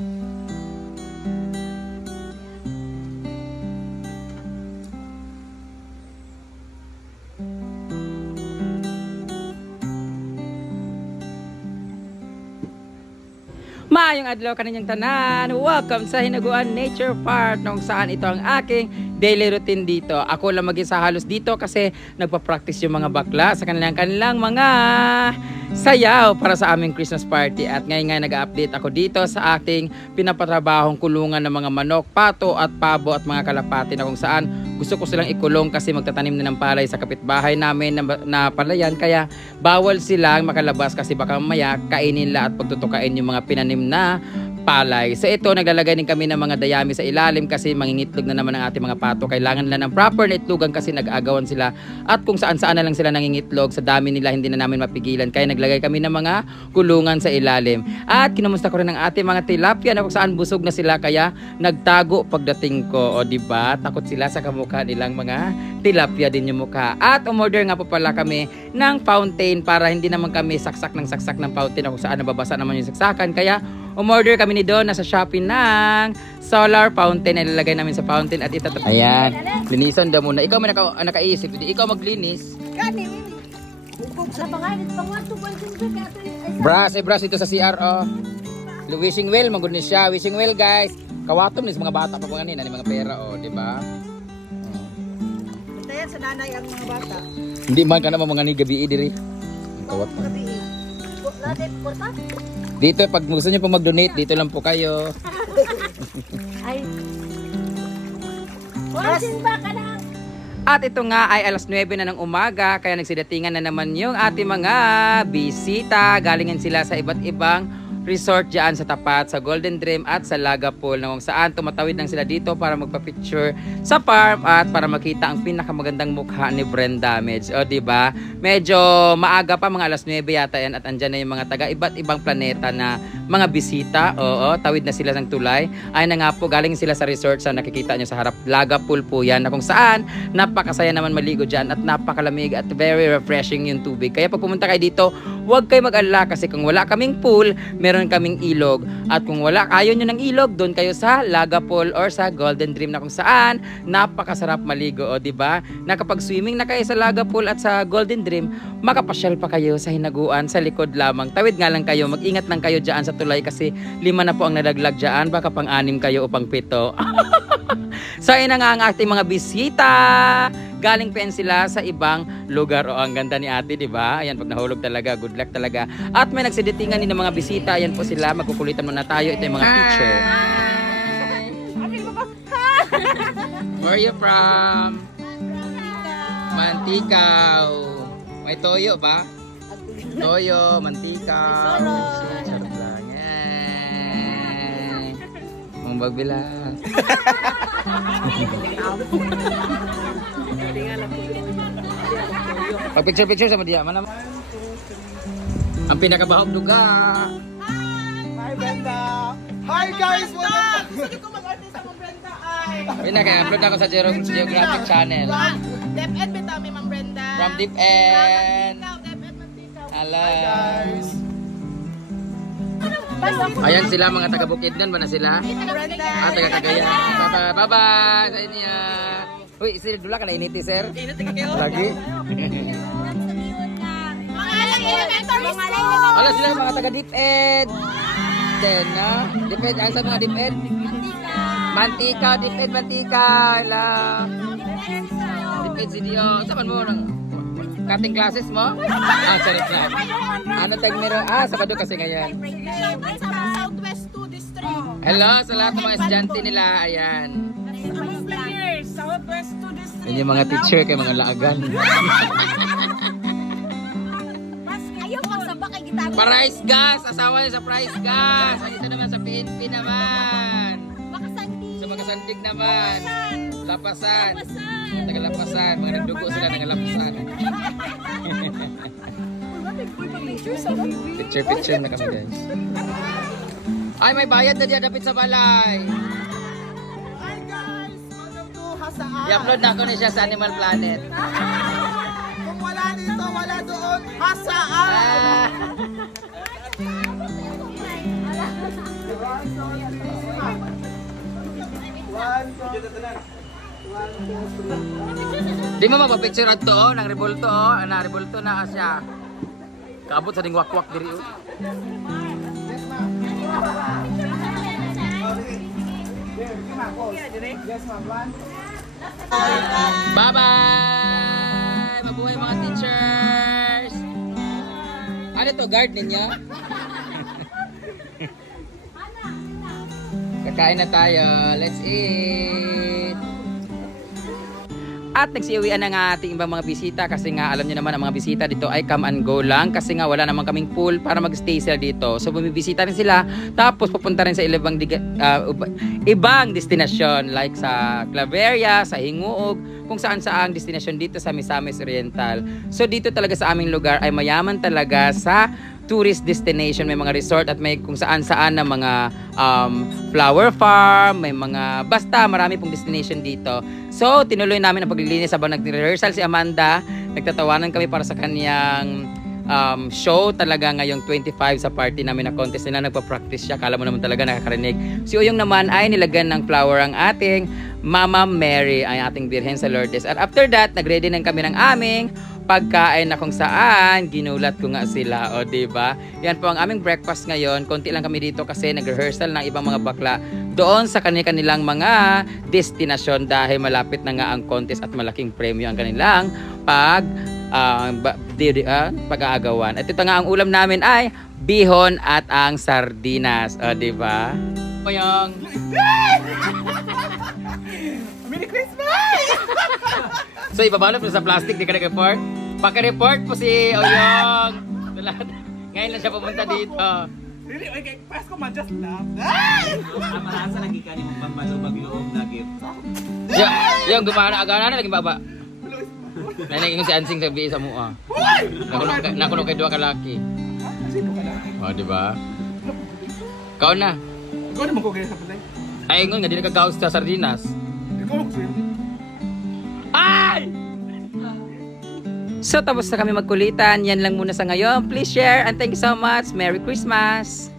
Mm-hmm. Maayong adlaw kaninyang tanan. Welcome sa Hinaguan Nature Park nung saan ito ang aking daily routine dito. Ako lang mag sa halos dito kasi nagpa-practice yung mga bakla sa kanilang kanilang mga sayaw para sa aming Christmas party. At ngayon nga nag-update ako dito sa ating pinapatrabahong kulungan ng mga manok, pato at pabo at mga kalapati na kung saan gusto ko silang ikulong kasi magtatanim na ng palay sa kapitbahay namin na, na palayan. Kaya bawal silang makalabas kasi baka mamaya kainin nila at pagtutukain yung mga pinanim na palay. So ito, naglalagay din kami ng mga dayami sa ilalim kasi mangingitlog na naman ang ating mga pato. Kailangan nila ng proper na itlogan kasi nag-agawan sila at kung saan saan na lang sila nangingitlog sa dami nila hindi na namin mapigilan. Kaya naglagay kami ng mga kulungan sa ilalim. At kinumusta ko rin ang ating mga tilapia na kung saan busog na sila kaya nagtago pagdating ko. O ba Takot sila sa kamukha nilang mga tilapia din yung mukha. At umorder nga po pala kami ng fountain para hindi naman kami saksak ng saksak ng fountain na kung saan nababasa naman yung saksakan. Kaya umorder kami ni Don nasa Shopee ng solar fountain na ilalagay namin sa fountain at itatap. Ayan, linisan daw muna. Ikaw man naka, nakaisip, hindi ikaw maglinis. Kani, sa Brush, eh brush ito sa CR oh. Wishing well, magod ni siya. Wishing well guys. Kawatom ni sa mga bata pa mga nina, ni mga pera oh, di ba? Tayan sa nanay ang mga bata. Hindi man ka naman mga ni gabi diri. Bawat Kawatom. mga bihi. Natin, porta? Dito pag gusto niyo po mag-donate, dito lang po kayo. Ay. Wasin ba ka na? At ito nga ay alas 9 na ng umaga kaya nagsidatingan na naman yung ating mga bisita. Galingan sila sa iba't ibang resort dyan sa tapat sa Golden Dream at sa Laga Pool na kung saan tumatawid lang sila dito para magpa-picture sa farm at para makita ang pinakamagandang mukha ni Brenda Medj. O di ba? Medyo maaga pa mga alas 9 yata yan at andyan na yung mga taga iba't ibang planeta na mga bisita. Oo, tawid na sila ng tulay. Ay na nga po, galing sila sa resort sa nakikita nyo sa harap. Laga Pool po yan na kung saan napakasaya naman maligo dyan at napakalamig at very refreshing yung tubig. Kaya pag pumunta kayo dito, huwag kayo mag-alala kasi kung wala kaming pool, meron kaming ilog. At kung wala kayo nyo ng ilog, doon kayo sa Laga Pool or sa Golden Dream na kung saan napakasarap maligo. O, di ba? Na kapag swimming na kayo sa Laga Pool at sa Golden Dream, makapasyal pa kayo sa hinaguan sa likod lamang. Tawid nga lang kayo, mag-ingat lang kayo dyan sa tulay kasi lima na po ang nadaglag dyan. Baka pang anim kayo o pang pito. So ayun na nga ang ating mga bisita. Galing pa sila sa ibang lugar. O ang ganda ni ate, di ba? Ayan, pag nahulog talaga, good luck talaga. At may nagsiditingan din ng mga bisita. Ayan po sila, magkukulitan muna tayo. Ito yung mga teacher. Where are you from? Mantikaw. May toyo ba? Toyo, mantikaw. Mong bagbilas. Pag picture picture sa Madia, mana Ang pinakabahog lugar. Hi, Brenda! Hi, guys! Welcome! Sige ko mag-artista mo, Brenda, ay! Pinaka-upload ako sa Geo- Geographic Channel. From DepEd Bitami, Ma'am Brenda. From Deep End. Hello. guys! Ayan sila mga taga Bukidnon ba na sila? Ah, taga Cagayan. Bye-bye. Bye-bye sa inyo. Uy, sir, dula ka na initi, sir? Lagi? Mga ilang elementary school! Wala sila mga taga Deep End. Then, no? Deep End, ang sa mga Deep End? Mantika, Deep End, Mantika. Hello. Deep End Studio. Saan mo nang cutting classes mo? Ah, sorry, sorry. Ano tag meron? Ah, Sabado kasi ngayon. Southwest 2 District. Hello sa lahat ng mga estudyante nila. Ayan. Players, Southwest 2 District. Yan yung mga teacher kay mga laagan. Price gas! Asawa niya sa price gas! Ang isa naman sa PNP naman. Baka sandi. Sa mga sandig naman. Lapasan. Tagalapasan. Mga nagdugo sila nagalapasan. Picture picture na kami guys. Ay may bayad na diyan dapit sa balay. Hi, guys! Welcome to Hasaan. I-upload na ako ni siya sa Animal Planet. Kung wala dito, wala doon. Hasaan! Ah, Diba? So, One, two, Di mo mapapicture at to, oh, ng revolto, oh. Na revolto na siya. Kaabot sa ding wakwak diri, oh. Bye-bye! Mabuhay mga teachers! Ano to, guard ninyo? Kakain na tayo. Let's eat! At nagsiuwian na nga ating ibang mga bisita kasi nga alam niyo naman ang mga bisita dito ay come and go lang kasi nga wala namang kaming pool para magstay sila dito. So bumibisita rin sila tapos pupunta rin sa ibang uba- ibang destinasyon like sa Claveria, sa Hinguog, kung saan saang destinasyon dito sa Misamis Oriental. So dito talaga sa aming lugar ay mayaman talaga sa tourist destination, may mga resort at may kung saan saan na mga um, flower farm, may mga basta marami pong destination dito. So tinuloy namin ang paglilinis habang nag-rehearsal si Amanda. Nagtatawanan kami para sa kanyang um, show talaga ngayong 25 sa party namin na contest nila. Nagpa-practice siya. Kala mo naman talaga nakakarinig. Si Uyong naman ay nilagyan ng flower ang ating Mama Mary ay ating Birhen sa Lourdes. At after that nagready na kami ng aming pagkain na kung saan ginulat ko nga sila o di ba yan po ang aming breakfast ngayon konti lang kami dito kasi nag-rehearsal ng ibang mga bakla doon sa kanilang mga destinasyon dahil malapit na nga ang contest at malaking premyo ang kanilang pag ah, di- ah, pag-aagawan. At ito nga ang ulam namin ay bihon at ang sardinas. O, di ba? Oyong. Merry Christmas! So, ibabalot mo sa plastic, di ka nag-report? Paka-report po si Oyong. Ngayon lang siya pumunta dito. Really? Okay, Pasko man, just laugh. Amarasa lagi ka ni pambalubag loob na gift. Yung, yung gumana, agana na, laging baba. Nanagin ko si Ansing sabi sa mua. Nakulong, kay- nakulong kay dua kalaki. Sino ka na? O, di ba? Kau na. Ikaw naman ko ganyan sa patay. Ay, ngon nga, di nagkagawas sa sardinas. Ikaw ako So tapos na kami magkulitan. Yan lang muna sa ngayon. Please share and thank you so much. Merry Christmas!